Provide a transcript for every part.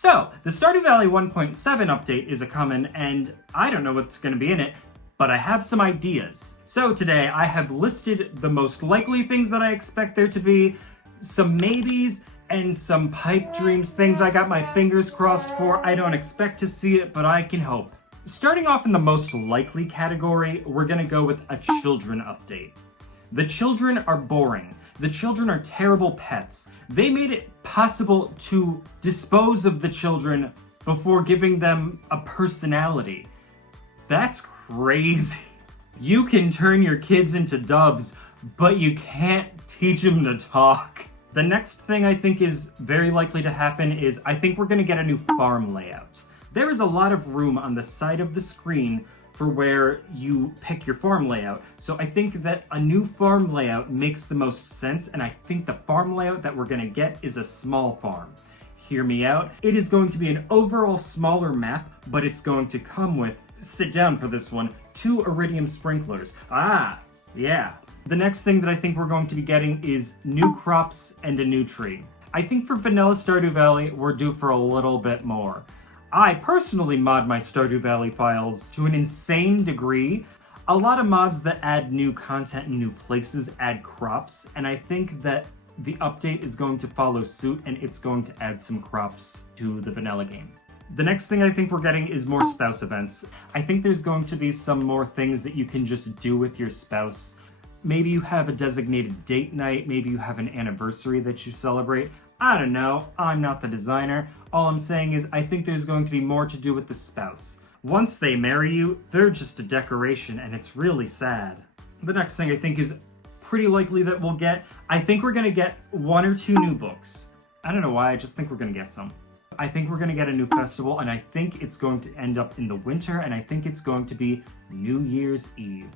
So, the Stardew Valley 1.7 update is a comin', and I don't know what's going to be in it, but I have some ideas. So today I have listed the most likely things that I expect there to be, some maybes, and some pipe dreams, things I got my fingers crossed for. I don't expect to see it, but I can hope. Starting off in the most likely category, we're gonna go with a children update. The children are boring. The children are terrible pets. They made it possible to dispose of the children before giving them a personality. That's crazy. You can turn your kids into doves, but you can't teach them to talk. The next thing I think is very likely to happen is I think we're gonna get a new farm layout. There is a lot of room on the side of the screen for where you pick your farm layout. So I think that a new farm layout makes the most sense, and I think the farm layout that we're gonna get is a small farm. Hear me out. It is going to be an overall smaller map, but it's going to come with, sit down for this one, 2 iridium sprinklers. Ah, yeah. The next thing that I think we're going to be getting is new crops and a new tree. I think for vanilla Stardew Valley, we're due for a little bit more. I personally mod my Stardew Valley files to an insane degree. A lot of mods that add new content and new places add crops, and I think that the update is going to follow suit and it's going to add some crops to the vanilla game. The next thing I think we're getting is more spouse events. I think there's going to be some more things that you can just do with your spouse. Maybe you have a designated date night, maybe you have an anniversary that you celebrate. I don't know, I'm not the designer. All I'm saying is I think there's going to be more to do with the spouse. Once they marry you, they're just a decoration and it's really sad. The next thing I think is pretty likely that we'll get, I think we're gonna get 1 or 2 new books. I don't know why, I just think we're gonna get some. I think we're gonna get a new festival, and I think it's going to end up in the winter, and I think it's going to be New Year's Eve.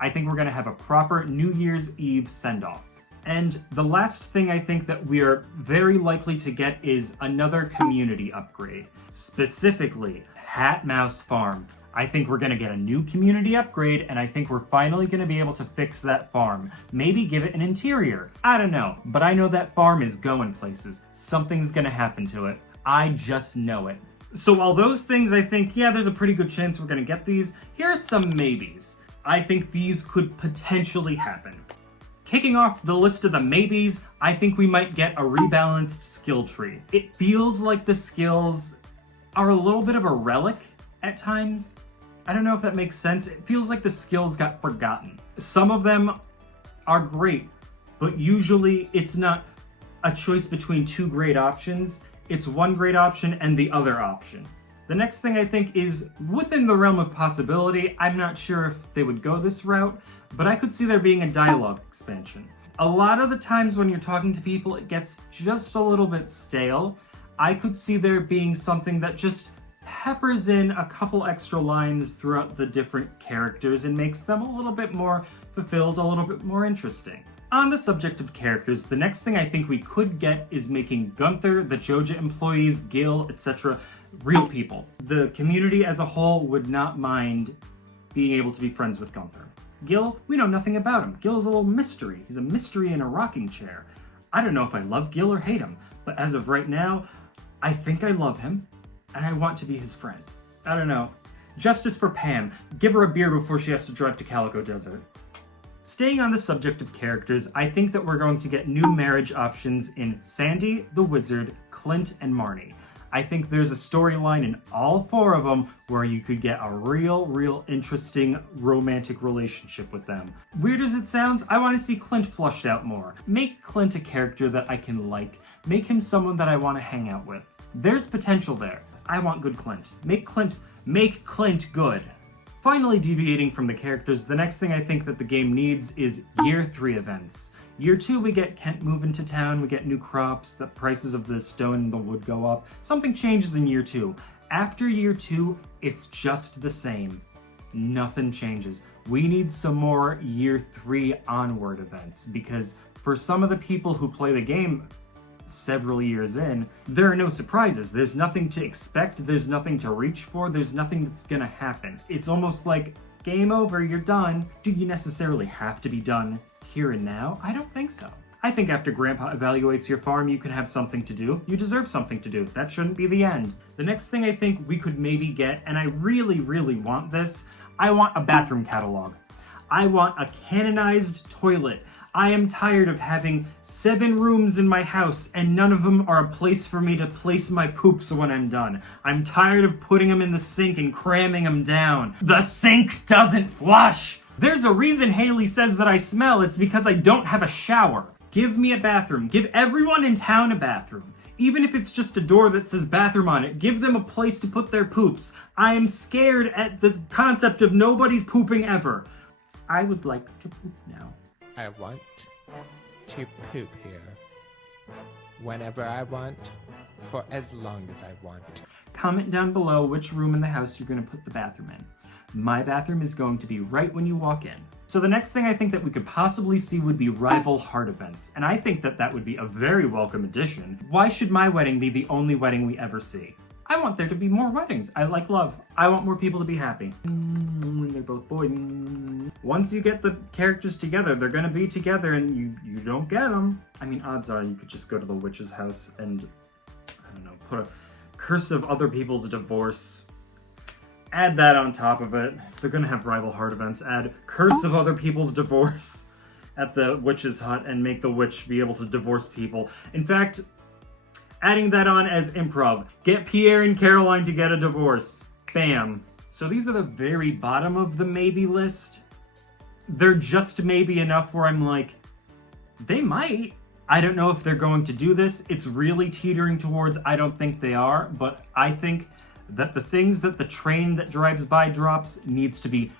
I think we're gonna have a proper New Year's Eve send-off. And the last thing I think that we are very likely to get is another community upgrade. Specifically, Hat Mouse Farm. I think we're gonna get a new community upgrade, and I think we're finally gonna be able to fix that farm. Maybe give it an interior. I don't know, but I know that farm is going places. Something's gonna happen to it. I just know it. So while those things I think, yeah, there's a pretty good chance we're gonna get these, here are some maybes. I think these could potentially happen. Kicking off the list of the maybes, I think we might get a rebalanced skill tree. It feels like the skills are a little bit of a relic at times. I don't know if that makes sense. It feels like the skills got forgotten. Some of them are great, but usually it's not a choice between 2 great options. It's one great option and the other option. The next thing I think is within the realm of possibility. I'm not sure if they would go this route, but I could see there being a dialogue expansion. A lot of the times when you're talking to people, it gets just a little bit stale. I could see there being something that just peppers in a couple extra lines throughout the different characters and makes them a little bit more fulfilled, a little bit more interesting. On the subject of characters, the next thing I think we could get is making Gunther, the Joja employees, Gil, etc. real people. The community as a whole would not mind being able to be friends with Gunther. Gil, we know nothing about him. Gil is a little mystery. He's a mystery in a rocking chair. I don't know if I love Gil or hate him, but as of right now, I think I love him, and I want to be his friend. I don't know. Justice for Pam. Give her a beer before she has to drive to Calico Desert. Staying on the subject of characters, I think that we're going to get new marriage options in Sandy, the Wizard, Clint, and Marnie. I think there's a storyline in all 4 of them where you could get a real interesting romantic relationship with them. Weird as it sounds, I want to see Clint flushed out more. Make Clint a character that I can like. Make him someone that I want to hang out with. There's potential there. I want good Clint. Make Clint good. Finally deviating from the characters, the next thing I think that the game needs is Year 3 events. Year 2, we get Kent move into town, we get new crops, the prices of the stone and the wood go up. Something changes in Year 2. After Year 2, it's just the same. Nothing changes. We need some more Year 3 onward events, because for some of the people who play the game several years in, there are no surprises. There's nothing to expect, there's nothing to reach for, there's nothing that's gonna happen. It's almost like, game over, you're done. Do you necessarily have to be done here and now? I don't think so. I think after Grandpa evaluates your farm, you can have something to do. You deserve something to do. That shouldn't be the end. The next thing I think we could maybe get, and I really, really want this, I want a bathroom catalog. I want a canonized toilet. I am tired of having 7 rooms in my house and none of them are a place for me to place my poops when I'm done. I'm tired of putting them in the sink and cramming them down. The sink doesn't flush! There's a reason Haley says that I smell. It's because I don't have a shower. Give me a bathroom. Give everyone in town a bathroom. Even if it's just a door that says bathroom on it, give them a place to put their poops. I am scared at the concept of nobody's pooping ever. I would like to poop now. I want to poop here. Whenever I want, for as long as I want. Comment down below which room in the house you're going to put the bathroom in. My bathroom is going to be right when you walk in. So the next thing I think that we could possibly see would be rival heart events, and I think that that would be a very welcome addition. Why should my wedding be the only wedding we ever see? I want there to be more weddings. I like love. I want more people to be happy. They're both boys. Once you get the characters together, they're gonna be together and you don't get them. I mean, odds are you could just go to the witch's house and, I don't know, put a curse of other people's divorce. Add that on top of it. If they're gonna have rival heart events, add curse of other people's divorce at the witch's hut and make the witch be able to divorce people. In fact, adding that on as improv. Get Pierre and Caroline to get a divorce. Bam. So these are the very bottom of the maybe list. They're just maybe enough where I'm like, they might. I don't know if they're going to do this. It's really teetering towards I don't think they are, but I think that the things that the train that drives by drops needs to be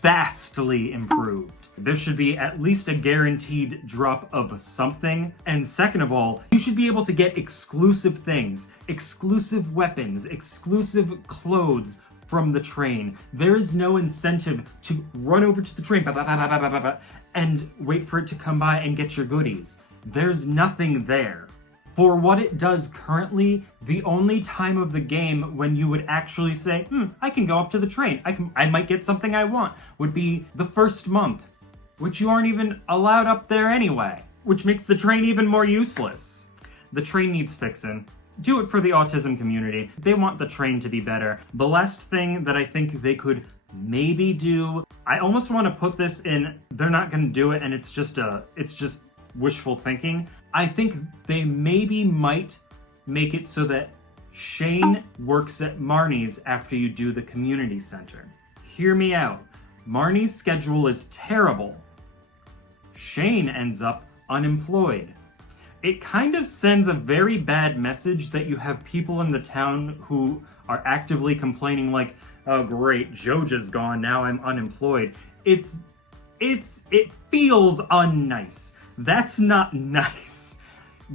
vastly improved. There should be at least a guaranteed drop of something. And second of all, you should be able to get exclusive things, exclusive weapons, exclusive clothes from the train. There is no incentive to run over to the train and wait for it to come by and get your goodies. There's nothing there. For what it does currently, the only time of the game when you would actually say, I can go up to the train, I might get something I want, would be the first month, which you aren't even allowed up there anyway, which makes the train even more useless. The train needs fixing. Do it for the autism community. They want the train to be better. The last thing that I think they could maybe do, I almost want to put this in, they're not going to do it and it's just wishful thinking. I think they maybe might make it so that Shane works at Marnie's after you do the community center. Hear me out. Marnie's schedule is terrible. Shane ends up unemployed. It kind of sends a very bad message that you have people in the town who are actively complaining like, oh great, Joja's gone, now I'm unemployed. It feels unnice. That's not nice.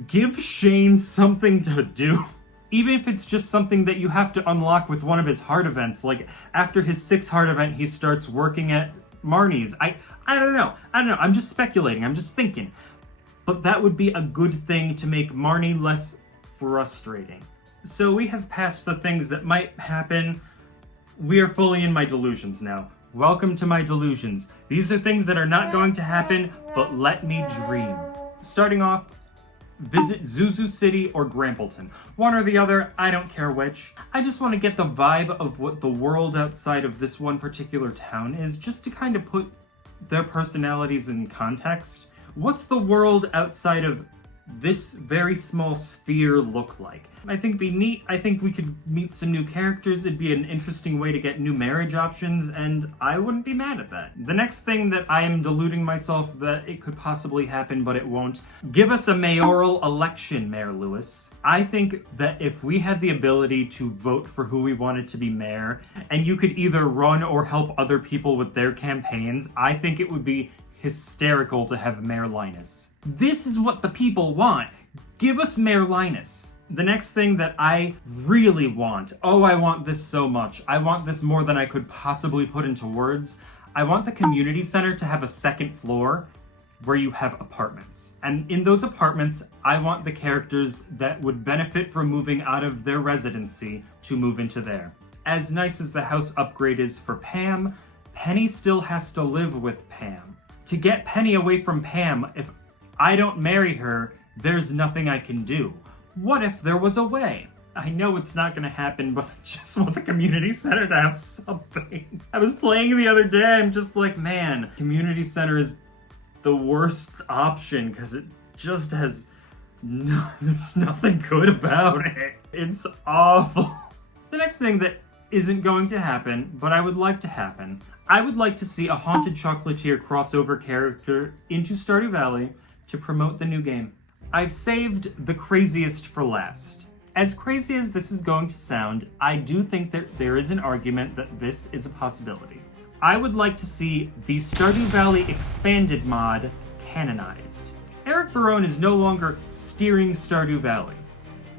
Give Shane something to do. Even if it's just something that you have to unlock with one of his heart events, like after his 6th heart event, he starts working at Marnie's. I don't know. I'm just speculating. I'm just thinking. But that would be a good thing to make Marnie less frustrating. So we have passed the things that might happen. We are fully in my delusions now. Welcome to my delusions. These are things that are not going to happen, but let me dream. Starting off, visit Zuzu City or Grampleton. One or the other, I don't care which. I just want to get the vibe of what the world outside of this one particular town is, just to kind of put their personalities in context. What's the world outside of this very small sphere look like? I think it'd be neat. I think we could meet some new characters. It'd be an interesting way to get new marriage options, and I wouldn't be mad at that. The next thing that I am deluding myself that it could possibly happen, but it won't. Give us a mayoral election, Mayor Lewis. I think that if we had the ability to vote for who we wanted to be mayor, and you could either run or help other people with their campaigns, I think it would be hysterical to have Mayor Linus. This is what the people want. Give us Mayor Linus. The next thing that I really want, oh, I want this so much. I want this more than I could possibly put into words. I want the community center to have a 2nd floor where you have apartments. And in those apartments, I want the characters that would benefit from moving out of their residency to move into there. As nice as the house upgrade is for Pam, Penny still has to live with Pam. To get Penny away from Pam, if I don't marry her, there's nothing I can do. What if there was a way? I know it's not gonna happen, but I just want the community center to have something. I was playing the other day, I'm just like, man, community center is the worst option because it just has there's nothing good about it. It's awful. The next thing that isn't going to happen, but I would like to happen, I would like to see a Haunted Chocolatier crossover character into Stardew Valley to promote the new game. I've saved the craziest for last. As crazy as this is going to sound, I do think that there is an argument that this is a possibility. I would like to see the Stardew Valley Expanded mod canonized. Eric Barone is no longer steering Stardew Valley.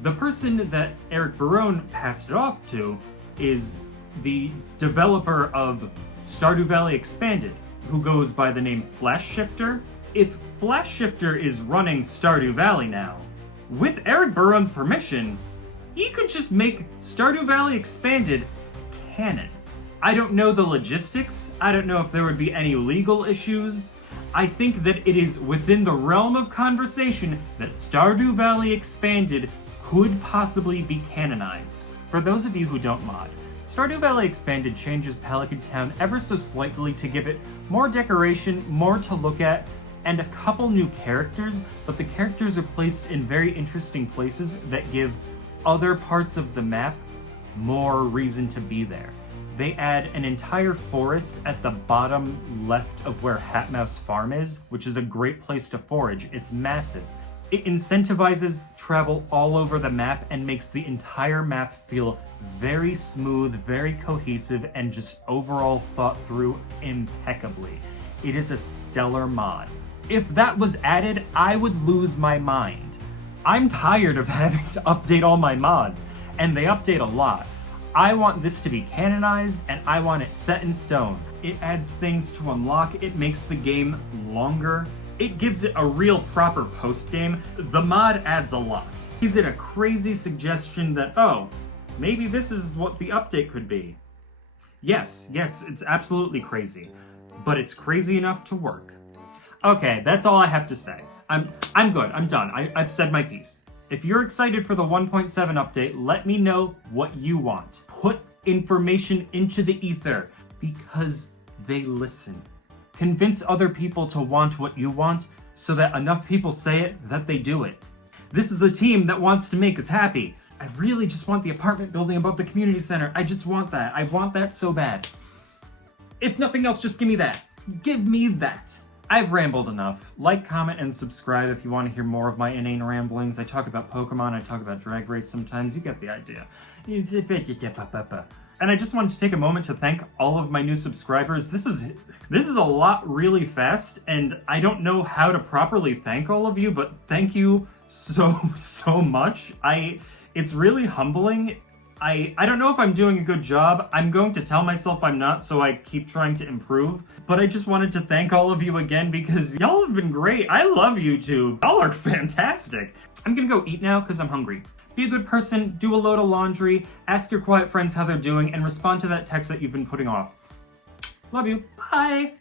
The person that Eric Barone passed it off to is the developer of Stardew Valley Expanded, who goes by the name Flash Shifter. If Flash Shifter is running Stardew Valley now, with Eric Barone's permission, he could just make Stardew Valley Expanded canon. I don't know the logistics. I don't know if there would be any legal issues. I think that it is within the realm of conversation that Stardew Valley Expanded could possibly be canonized. For those of you who don't mod, Stardew Valley Expanded changes Pelican Town ever so slightly to give it more decoration, more to look at, and a couple new characters, but the characters are placed in very interesting places that give other parts of the map more reason to be there. They add an entire forest at the bottom left of where Hatmouse Farm is, which is a great place to forage. It's massive. It incentivizes travel all over the map and makes the entire map feel very smooth, very cohesive, and just overall thought through impeccably. It is a stellar mod. If that was added, I would lose my mind. I'm tired of having to update all my mods, and they update a lot. I want this to be canonized, and I want it set in stone. It adds things to unlock, it makes the game longer, it gives it a real proper post-game. The mod adds a lot. Is it a crazy suggestion that, oh, maybe this is what the update could be? Yes, it's absolutely crazy, but it's crazy enough to work. Okay, that's all I have to say. I'm good, I'm done, I've said my piece. If you're excited for the 1.7 update, let me know what you want. Put information into the ether, because they listen. Convince other people to want what you want, so that enough people say it that they do it. This is a team that wants to make us happy. I really just want the apartment building above the community center. I just want that. I want that so bad. If nothing else, just give me that. Give me that. I've rambled enough. Like, comment, and subscribe if you want to hear more of my inane ramblings. I talk about Pokemon, I talk about Drag Race sometimes, you get the idea. And I just wanted to take a moment to thank all of my new subscribers. This is a lot really fast, and I don't know how to properly thank all of you, but thank you so much. It's really humbling. I don't know if I'm doing a good job. I'm going to tell myself I'm not, so I keep trying to improve. But I just wanted to thank all of you again because y'all have been great. I love YouTube. Y'all are fantastic. I'm gonna go eat now because I'm hungry. Be a good person, do a load of laundry, ask your quiet friends how they're doing, and respond to that text that you've been putting off. Love you. Bye.